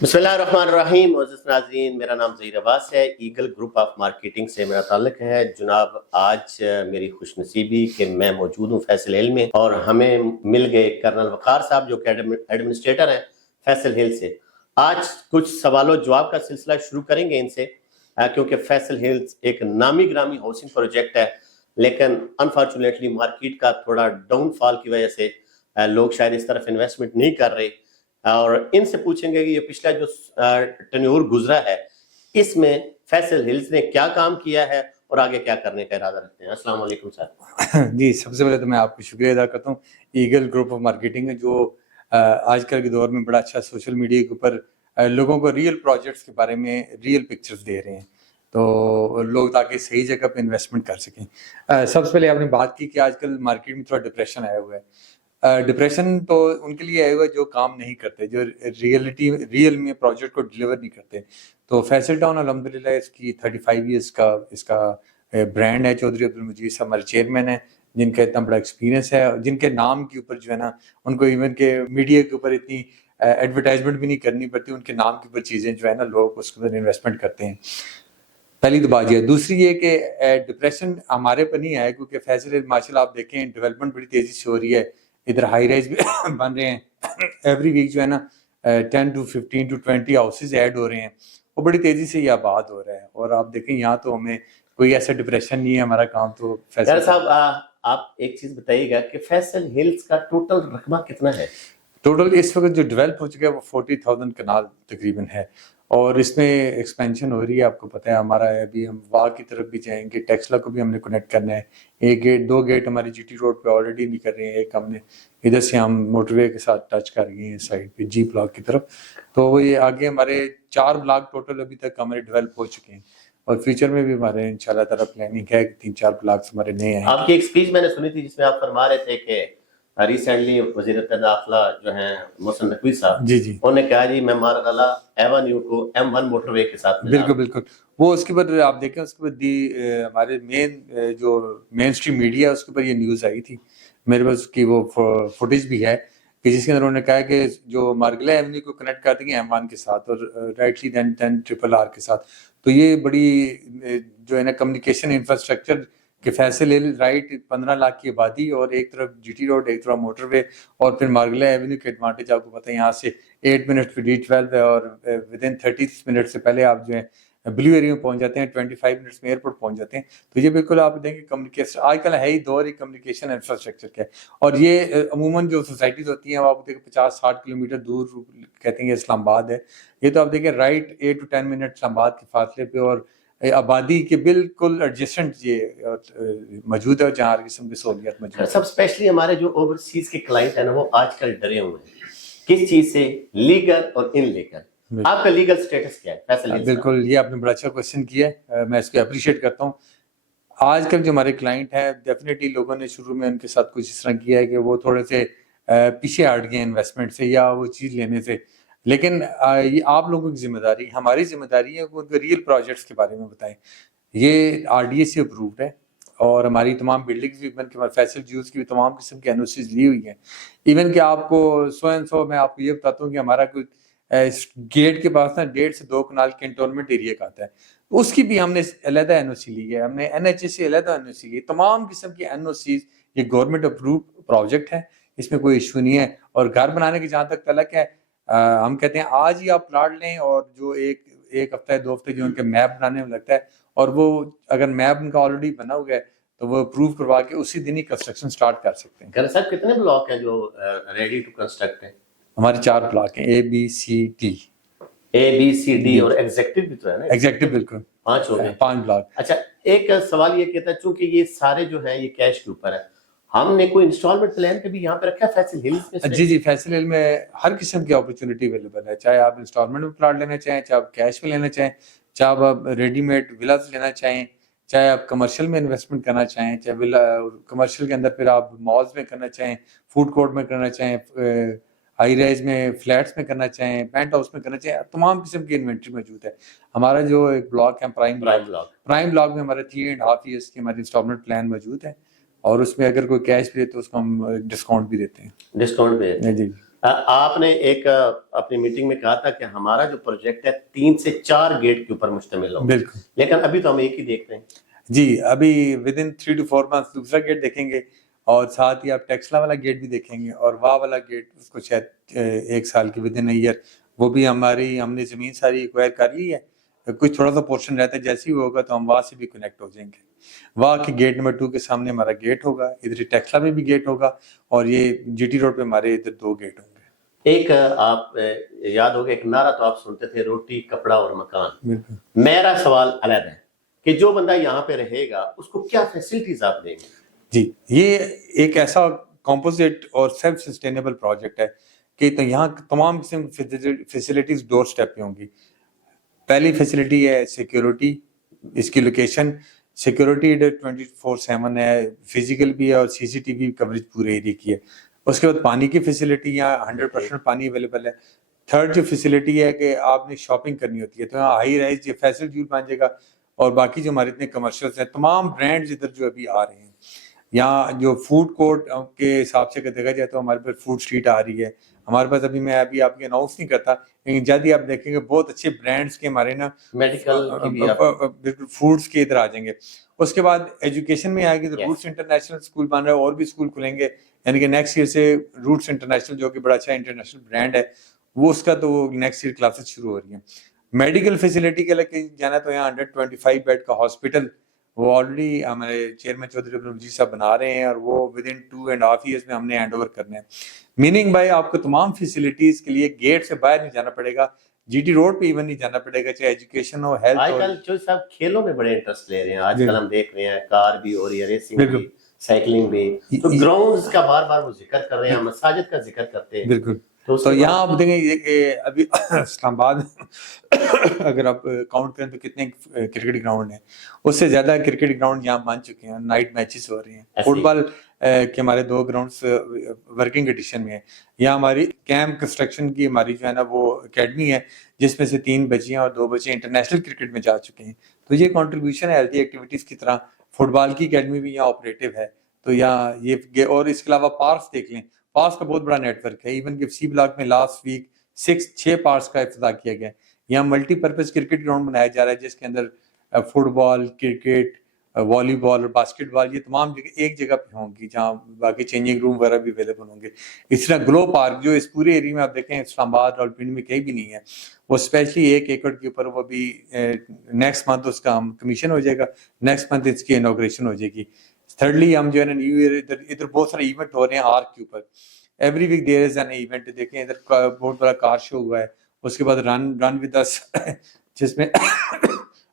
بسم اللہ الرحمن الرحیم. معزز ناظرین، میرا نام ظہیر عباس ہے. ایگل گروپ آف مارکیٹنگ سے میرا تعلق ہے. جناب، آج میری خوش نصیبی کہ میں موجود ہوں فیصل ہل میں، اور ہمیں مل گئے کرنل وقار صاحب جو کہ ایڈمنسٹریٹر ہیں فیصل ہل سے. آج کچھ سوال و جواب کا سلسلہ شروع کریں گے ان سے، کیونکہ فیصل ہلز ایک نامی گرامی ہاؤسنگ پروجیکٹ ہے، لیکن انفارچونیٹلی مارکیٹ کا تھوڑا ڈاؤن فال کی وجہ سے لوگ شاید اس طرف انویسٹمنٹ نہیں کر رہے. اور ان سے پوچھیں گے کہ یہ پچھلا جو ٹینیور گزرا ہے اس میں فیصل ہلز نے کیا کام کیا ہے اور آگے کیا کرنے کا ارادہ رکھتے ہیں. السلام علیکم سر. جی، سب سے پہلے تو میں آپ کو شکریہ ادا کرتا ہوں. ایگل گروپ آف مارکیٹنگ ہے جو آج کل کے دور میں بڑا اچھا سوشل میڈیا کے اوپر لوگوں کو ریئل پروجیکٹس کے بارے میں ریئل پکچرز دے رہے ہیں، تو لوگ تاکہ صحیح جگہ پہ انویسٹمنٹ کر سکیں. سب سے پہلے آپ نے بات کی کہ آج کل مارکیٹ میں تھوڑا ڈپریشن آیا ہوا ہے. ڈپریشن تو ان کے لیے آیا ہوا ہے جو کام نہیں کرتے، جو ریئل میں پروجیکٹ کو ڈلیور نہیں کرتے. تو فیصل ٹاؤن الحمدللہ اس کی 35 ایئرس کا اس کا برانڈ ہے. چودھری عبدالمجید صاحب ہمارے چیئرمین ہیں جن کا اتنا بڑا ایکسپیرینس ہے، جن کے نام کے اوپر جو ہے نا ان کو ایون کہ میڈیا کے اوپر اتنی ایڈورٹائزمنٹ بھی نہیں کرنی پڑتی، ان کے نام کے اوپر چیزیں جو ہے نا لوگ اس کے اوپر انویسٹمنٹ کرتے ہیں. پہلی تو بات یہ. دوسری یہ کہ ڈپریشن ہمارے پر نہیں آیا کیونکہ فیصل ماشاء اللہ آپ دیکھیں ڈیولپمنٹ بڑی تیزی سے ہو رہی ہے. ادھر ہائی رائز بھی بن رہے ہیں، ایوری ویک جو ہے نا 10 to 15 to 20 ہاؤسز ایڈ ہو رہے ہیں، وہ بڑی تیزی سے یہ آباد ہو رہا ہے. اور آپ دیکھیں یہاں تو ہمیں کوئی ایسا ڈپریشن نہیں ہے. ہمارا کام تو یار صاحب، آپ ایک چیز بتائیے گا کہ فیصل ہلز کا ٹوٹل رقبہ کتنا ہے؟ ٹوٹل اس وقت جو ڈیولپ ہو چکا ہے وہ 40,000 کنال تقریباً ہے، اور اس میں ایکسپینشن ہو رہی ہے. آپ کو پتہ ہے ہمارا ابھی ہم واہ کی طرف بھی جائیں گے، ٹیکسلا کو بھی ہم نے کنیکٹ کرنا ہے. ایک گیٹ 2 گیٹ ہماری جی ٹی روڈ پہ آلریڈی نہیں کر رہے ہیں، ایک ہم نے ادھر سے ہم موٹر وے کے ساتھ ٹچ کر گئے ہیں سائڈ پہ جی بلاک کی طرف. تو وہ یہ آگے ہمارے 4 بلاک ٹوٹل ابھی تک ہمارے ڈیولپ ہو چکے ہیں، اور فیوچر میں بھی ہمارے انشاءاللہ تعالیٰ پلاننگ ہے کہ 3-4 بلاکس ہمارے نئے آئیں. آپ کی ایک اسپیچ میں نے سنی تھی جس میں آپ فرما رہے تھے کہ ریسنٹلی وزیر داخلہ جو ہیں محسن نقوی صاحب، جی انہوں نے کہا جی میں مارغلہ ایونیو کو M1 موٹر وے کے ساتھ بالکل وہ اس کے اوپر آپ دیکھیں اس کے اوپر ہمارے جو مین اسٹریم میڈیا ہے اس کے اوپر یہ نیوز آئی تھی. میرے پاس اس کی وہ فوٹیج بھی ہے کہ جس کے اندر انہوں نے کہا کہ جو مارغلہ ایونیو کو کنیکٹ کر دیں گے M1 کے ساتھ اور رائٹلی دین RRR کے ساتھ. تو یہ بڑی جو ہے نا کمیونیکیشن انفراسٹرکچر کہ فیصل ہل رائٹ 15 لاکھ کی آبادی، اور ایک طرف جی ٹی روڈ، ایک طرف موٹر وے، اور پھر مارغلہ ایونیو کے ایڈوانٹیج آپ کو پتہ ہے یہاں سے 8 منٹ پہ D12 ہے، اور ودن 30 منٹ سے پہلے آپ جو ہے بلیو ایریا میں پہنچ جاتے ہیں، 25 منٹس میں ایئرپورٹ پہنچ جاتے ہیں. تو یہ بالکل آپ دیکھیں کہ کمیونیکیشن آج کل ہے ہی دور ہی کمیونیکیشن انفراسٹرکچر کا ہے. اور یہ عموماً جو سوسائٹیز ہوتی ہیں وہ آپ دیکھیں 50-60 کلومیٹر دور کہتے ہیں کہ اسلام آباد ہے. یہ تو آپ دیکھیں رائٹ 8 to 10 منٹ اسلام آباد کے فاصلے پہ، اور آبادی کے بالکل ایڈجسٹنٹ یہ موجود ہے جہاں ہر قسم کی سہولیات موجود ہے. سب اسپیشلی ہمارے جو اوورسیز کے کلائنٹ ہیں نا وہ آج کل ڈرے ہوئے ہیں کس چیز سے؟ لیگل اور ان لیگل. آپ کا لیگل سٹیٹس کیا ہے فیصل ہلز کا؟ بالکل، یہ آپ نے بڑا اچھا کوشچن کیا ہے، میں اس کو اپریشیٹ کرتا ہوں. آج کل جو ہمارے کلائنٹ ہیں ڈیفینیٹلی لوگوں نے شروع میں ان کے ساتھ کچھ اس طرح کیا ہے کہ وہ تھوڑے سے پیچھے ہٹ گئے انویسٹمنٹ سے یا وہ چیز لینے سے. لیکن یہ آپ لوگوں کی ذمہ داری، ہماری ذمہ داری ہے کہ ان کو ریئل پروجیکٹس کے بارے میں بتائیں. یہ RDA سے اپرووڈ ہے، اور ہماری تمام بلڈنگز بھی ایون کہ فیصل جیوز کی بھی تمام قسم کی NOCs لی ہوئی ہیں. ایون کہ آپ کو میں آپ کو یہ بتاتا ہوں کہ ہمارا کوئی گیٹ کے پاس نا 1.5 سے 2 کنال کنٹونمنٹ ایریا کا آتا ہے، اس کی بھی ہم نے علیحدہ NOC لی ہے. ہم نے NHA سے علیحدہ NOC لی ہے. تمام قسم کی NOCs یہ گورنمنٹ اپروو پروجیکٹ ہے، اس میں کوئی ایشو نہیں ہے. اور گھر بنانے کی جہاں تک تعلق ہے، ہم کہتے ہیں آج ہی آپ پلاٹ لیں، اور جو ایک ہفتہ 2 ہفتے جو ان کے میپ بنانے میں لگتا ہے، اور وہ اگر میپ ان کا آلریڈی بنا ہوا ہے تو وہ اپروو کروا کے اسی دن ہی کنسٹرکشن سٹارٹ کر سکتے ہیں. گھر صاحب کتنے بلاک ہیں جو ریڈی ٹو کنسٹرکٹ ہیں؟ ہمارے 4 بلاک ہیں، ABCD اور ایگزیکٹو بھی تو ہے نا؟ ایگزیکٹو بالکل 5 ہو گئے. 5 بلاک. اچھا، ایک سوال یہ کہتا ہے چونکہ یہ سارے جو ہیں یہ کیش کے اوپر ہے، ہم نے کوئی انسٹالمنٹ پلان بھی یہاں پہ رکھا ہے فیصل ہلز میں؟ جی فیصل ہل میں ہر قسم کی اپرچونٹی اویلیبل ہے، چاہے آپ انسٹالمنٹ میں پلاٹ لینا چاہیں، چاہے آپ کیش میں لینا چاہیں، چاہے آپ ریڈی میڈ ولاز لینا چاہیں، چاہے آپ کمرشل میں انویسٹمنٹ کرنا چاہیں، چاہے کمرشل کے اندر پھر آپ مالز میں کرنا چاہیں، فوڈ کورٹ میں کرنا چاہیں، ہائی رائز میں فلیٹس میں کرنا چاہیں، پینٹ ہاؤس میں کرنا چاہیں، تمام قسم کی انوینٹری موجود ہے. ہمارا جو ایک بلاک ہے پرائم بلاک میں ہمارا 3.5 ایئرس کی ہماری انسٹالمنٹ پلان موجود ہے، اور اس میں اگر کوئی کیش بھی دے تو اس کو ہم ڈسکاؤنٹ بھی دیتے ہیں. ڈسکاؤنٹ بھی دیتے ہیں. جی. آپ نے ایک اپنی میٹنگ میں کہا تھا کہ ہمارا جو پروجیکٹ ہے 3 سے 4 گیٹ کے اوپر مشتمل ہو، بالکل لیکن ابھی تو ہم ایک ہی دیکھ رہے ہیں. جی. ابھی ود ان 3 to 4 months دوسرا گیٹ دیکھیں گے اور ساتھ ہی آپ ٹیکسلا والا گیٹ بھی دیکھیں گے اور واہ والا گیٹ اس کو شاید 1 سال کے ود ان ایئر وہ بھی ہم نے زمین ساری ایکوائر کر لی ہے. کچھ تھوڑا سا پورشن رہتا ہے، جیسے ہی ہوگا تو ہم وہاں سے بھی کنیکٹ ہو جائیں گے. وہاں کے گیٹ نمبر 2 کے سامنے ہمارا گیٹ ہوگا، ادھر ٹیکسلا میں بھی گیٹ ہوگا اور یہ جی ٹی روڈ پہ ہمارے ادھر 2 گیٹ ہوں گے. ایک آپ یاد ہوگا ایک نعرہ تو آپ سنتے تھے، روٹی کپڑا اور مکان. بالکل. میرا سوال علیحدہ ہے کہ جو بندہ یہاں پہ رہے گا اس کو کیا فیسلٹیز آپ دیں گے؟ جی یہ ایک ایسا کمپوزٹ اور سیلف سسٹینیبل پروجیکٹ ہے کہ یہاں تمام قسم فیسلٹیز ڈور سٹیپ پہ ہوں گی. پہلی فیسلٹی ہے سیکیورٹی، اس کی لوکیشن سیکیورٹی 24/7 ہے، فزیکل بھی ہے اور سی سی ٹی وی کوریج پورے ایریا کی ہے. اس کے بعد پانی کی فیسلٹی یہاں 100% پانی اویلیبل ہے. تھرڈ جو فیسلٹی ہے کہ آپ نے شاپنگ کرنی ہوتی ہے تو یہاں ہائی رائز یہ فیصل جیول بن جائے گا اور باقی جو ہمارے اتنے کمرشلز ہیں تمام برانڈز ادھر جو ابھی آ رہے ہیں. یہاں جو فوڈ کورٹ کے حساب سے دیکھا جائے تو ہمارے پاس فوڈ اسٹریٹ آ رہی ہے ہمارے پاس. ابھی میں آپ کے اناؤنس نہیں کرتا لیکن جلد ہی آپ دیکھیں گے بہت اچھے برانڈس کے ہمارے نا میڈیکل بالکل فوڈس کے ادھر آ جائیں گے. اس کے بعد ایجوکیشن میں آئے گی تو روٹس انٹرنیشنل اسکول بن رہا ہے اور بھی اسکول کھلیں گے، یعنی کہ نیکسٹ ایئر سے روٹس انٹرنیشنل جو کہ بڑا اچھا انٹرنیشنل برانڈ ہے وہ اس کا تو نیکسٹ ایئر کلاسز شروع ہو رہی ہیں. میڈیکل فیسلٹی کے لے جانا تو یہاں 125 بیڈ کا ہاسپٹل وہ آلریڈی ہمارے چیئرمین چودھری عبدالمجید صاحب بنا رہے ہیں اور وہ ود ان 2.5 years میں ہم نے ہینڈ اوور کرنا ہے. میننگ بھائی آپ کو تمام فیسلٹیز کے لیے گیٹ سے باہر نہیں جانا پڑے گا، جی ٹی روڈ پہ ایون نہیں جانا پڑے گا، چاہے ایجوکیشن ہو ہیلتھ. آج کل جو صاحب کھیلوں میں بڑے انٹرسٹ لے رہے ہیں، آج کل ہم دیکھ رہے ہیں کار بھی ہو رہی ہے، ریسنگ بھی، سائیکلنگ بھی، تو گراؤنڈز کا بار بار وہ ذکر کر رہے ہیں، مساجد کا ذکر کرتے ہیں. بالکل. تو یہاں آپ دیکھیں یہ ابھی اسلام آباد اگر آپ کاؤنٹ کریں تو کتنے کرکٹ گراؤنڈ ہیں، اس سے زیادہ کرکٹ گراؤنڈ یہاں بن چکے ہیں، نائٹ میچز ہو رہے ہیں. فٹ بال کے ہمارے 2 گراؤنڈس ورکنگ ایڈیشن میں ہیں. یہاں ہماری کیمپ کنسٹرکشن کی ہماری جو ہے نا وہ اکیڈمی ہے جس میں سے 3 بچیاں اور 2 بچے انٹرنیشنل کرکٹ میں جا چکے ہیں. تو یہ کنٹریبیوشن ہے ہیلتھی ایکٹیویٹیز کی طرح. فٹ بال کی اکیڈمی بھی یہاں آپریٹیو ہے. تو یہاں یہ اور اس کے علاوہ پارکس دیکھ لیں، پارکس کا بہت بڑا نیٹ ورک ہے. ایون کہ سی بلاک میں لاسٹ ویک 6 پارکس کا افتتاح کیا گیا. یہاں ملٹی پرپز کرکٹ گراؤنڈ بنایا جا رہا ہے جس کے اندر فٹ بال، کرکٹ، والی بال اور باسکٹ بال یہ تمام جگہ ایک جگہ پہ ہوں گی جہاں باقی چینجنگ روم وغیرہ بھی اویلیبل ہوں گے. اس طرح گلو پارک جو اس پورے ایریا میں آپ دیکھیں اسلام آباد اور پنڈ میں کہیں بھی نہیں ہے، وہ اسپیشلی 1 ایکڑ کے اوپر وہ بھی نیکسٹ منتھ اس کا ہم کمیشن ہو جائے گا، نیکسٹ منتھ اس کی انوگریشن ہو جائے گی. تھرڈلی ہم جو ہے نا نیو ایئر ادھر بہت سارے ایونٹ ہو رہے ہیں آرک کے اوپر. Every week there is an event. دیکھیں ادھر بہت بڑا کار شو ہوا ہے. اس کے بعد رن ود اس جس میں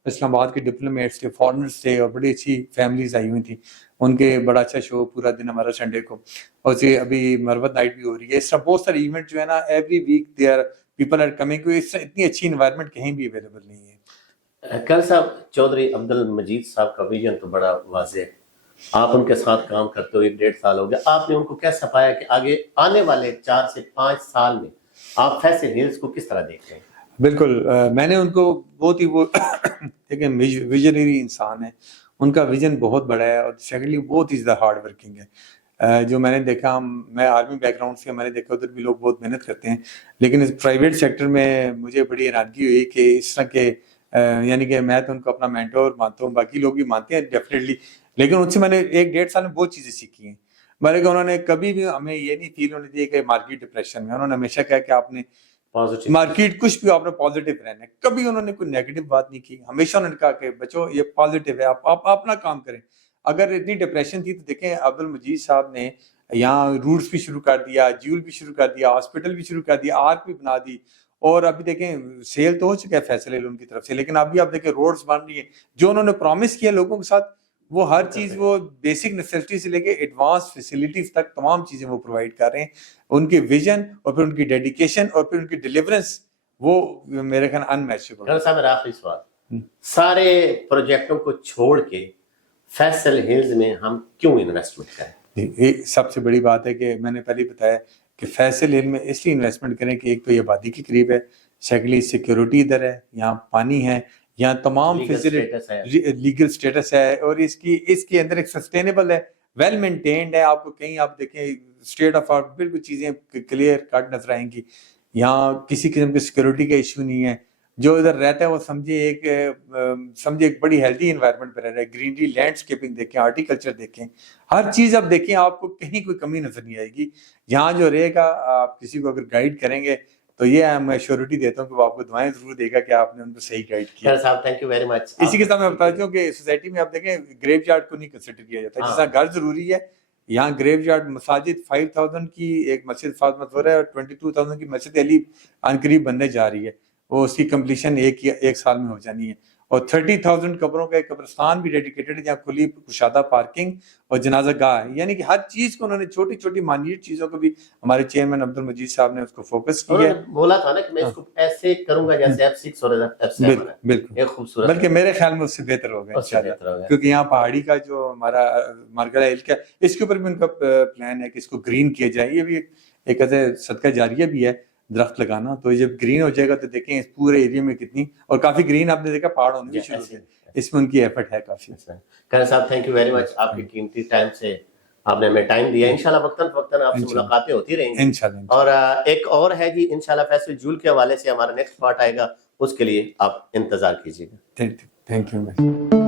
اسلام آباد کے ڈپلومیٹس تھے، فارنرس تھے اور بڑی اچھی فیملیز آئی ہوئی تھیں. ان کے بڑا اچھا شو پورا دن ہمارا سنڈے کو. اور ابھی مروت نائٹ بھی ہو رہی ہے. اس طرح بہت سارے ایونٹ جو ہے نا every week they are people are coming. اس طرح اتنی اچھی انوائرمنٹ کہیں بھی اویلیبل نہیں ہے. کل صاحب چودھری عبدالمجید صاحب کا ویژن تو بڑا واضح ہے. آپ ان کے ساتھ کام کرتے ہو 1.5 سال ہو گیا. آپ نے ان کو کیا سپایا کہ آگے آنے والے 4 سے 5 سال میں آپ فیصل ہلز کو کس طرح دیکھتے ہیں؟ بالکل. میں نے ان کو بہت ہی وہ دیکھیں ویژنری انسان ہے، ان کا ویژن بہت بڑا ہے اور سیکنڈلی بہت ہی زیادہ ہارڈ ورکنگ ہے. جو میں نے دیکھا، میں آرمی بیک گراؤنڈ سے، میں نے دیکھا ادھر بھی لوگ بہت محنت کرتے ہیں، لیکن اس پرائیویٹ سیکٹر میں مجھے بڑی حیرانگی ہوئی کہ اس طرح کے یعنی کہ میں تو ان کو اپنا مینٹور مانتا ہوں، باقی لوگ بھی مانتے ہیں ڈیفینیٹلی، لیکن ان سے میں نے 1.5 سال میں بہت چیزیں سیکھی ہیں. میں نے کہا انہوں نے کبھی بھی ہمیں یہ نہیں فیل ہونے دیا کہ مارکیٹ ڈپریشن میں. انہوں نے ہمیشہ کہا کہ آپ نے مارکیٹ کچھ بھی آپ نے پازیٹیو رہنا ہے. کبھی انہوں نے کوئی نیگیٹو بات نہیں کی. ہمیشہ انہوں نے کہا کہ بچوں یہ پازیٹیو ہے، آپ اپنا کام کریں. اگر اتنی ڈپریشن تھی تو دیکھیں عبدالمجید صاحب نے یہاں روٹس بھی شروع کر دیا، جیول بھی شروع کر دیا، ہاسپٹل بھی شروع کر دیا، آرک بھی بنا دی. اور ابھی دیکھیں سیل تو ہو چکا ہے فیصل ان کی طرف سے، لیکن ابھی آپ دیکھیں روڈز بن رہی ہیں. جو انہوں نے پرومس کیا لوگوں کے ساتھ وہ ہر چیز، وہ بیسک نیسیسٹی سے لے کے ایڈوانس فیسلٹیز تک تمام چیزیں وہ پرووائڈ کر رہے ہیں. ان کے ویژن اور پھر ان کی ڈیڈیکیشن اور پھر ان کی ڈیلیورنس وہ میرے خیال انمیچبل. ڈاکٹر صاحب میرا آخری سوال، سارے پروجیکٹوں کو چھوڑ کے فیصل ہلز میں ہم کیوں انویسٹمنٹ کریں؟ سب سے بڑی بات ہے کہ میں نے پہلے بتایا کہ فیصل ہل میں اس لیے انویسٹمنٹ کریں کہ ایک تو یہ آبادی کے قریب ہے، سیکنڈلی سیکیورٹی ادھر ہے، یہاں پانی ہے، یہاں تمام لیگل سٹیٹس ہے اور اس کے اندر ایک سسٹینیبل ہے. ویل مینٹینڈ ہے. آپ کو کہیں آپ دیکھیں اسٹیٹ آف آرٹ بالکل چیزیں کلیئر کٹ نظر آئیں گی. یہاں کسی قسم کی سیکورٹی کا ایشو نہیں ہے. جو ادھر رہتا ہے وہ سمجھے ایک بڑی ہیلدی انوائرمنٹ پہ رہ رہا ہے. گرینری، لینڈسکیپنگ دیکھیں، ہارٹیکلچر دیکھیں، ہر چیز آپ دیکھیں آپ کو کہیں کوئی کمی نظر نہیں آئے گی. یہاں جو رہے گا آپ کسی کو اگر گائیڈ کریں گے تو یہ میں شیورٹی دیتا ہوں کہ وہ آپ کو دعائیں ضرور دے گا کہ آپ نے ان کو صحیح گائیڈ کیا. خیر صاحب تھینک یو ویری مچ. اسی کے ساتھ میں بتاتا ہوں کہ سوسائٹی میں آپ دیکھیں گریو یارڈ کو نہیں کنسیڈر کیا جاتا. جس طرح گھر ضروری ہے یہاں گریو یارڈ مساجد 5000 کی ایک مسجد فاطمہ زہرا ہے اور 22000 کی مسجد علی عنقریب بننے جا رہی ہے. وہ اس کی کمپلیشن ایک سال میں ہو جانی ہے. اور 30,000 قبروں کا ایک قبرستان بھی ڈیڈیکیٹڈ ہے جہاں کھلی کشادہ پارکنگ اور جنازہ گاہ ہے. یعنی کہ ہر چیز کو انہوں نے چھوٹی چھوٹی مانیٹ چیزوں کو بھی ہمارے چیئرمین عبد المجید صاحب نے اس کو فوکس کیا ہے. بولا تھا نا کہ میں اس کو ایسے کروں گا جیسے F6 اور F7 ہے. بالکل ایک خوبصورت، بلکہ میرے خیال میں اس سے بہتر ہوگا انشاءاللہ. کیونکہ یہاں پہاڑی کا جو ہمارا مارکیٹ ہے کا اس کے اوپر بھی ان کا پلان ہے کہ اس کو گرین کیا جائے. یہ بھی ایک ایسے صدقہ جاریہ بھی ہے درخت لگانا. تو جب گرین ہو جائے گا تو دیکھیں اس پورے ایریا میں کتنی اور کافی گرین آپ نے دیکھا پہاڑ ہونے بھی شروع ہوتے ہیں. اس میں ان کی ایفرٹ ہے کافی. کرن صاحب تھینک یو ویری مچ. آپ کی قیمتی ٹائم سے آپ نے ہمیں ٹائم دیا. انشاءاللہ وقتاً آپ سے ملاقاتیں ہوتی رہیں گی انشاءاللہ. اور ایک اور ہے جی انشاءاللہ فیصل جول کے حوالے سے ہمارا نیکسٹ پارٹ آئے گا. اس کے لیے آپ انتظار کیجیے گا. Thank you.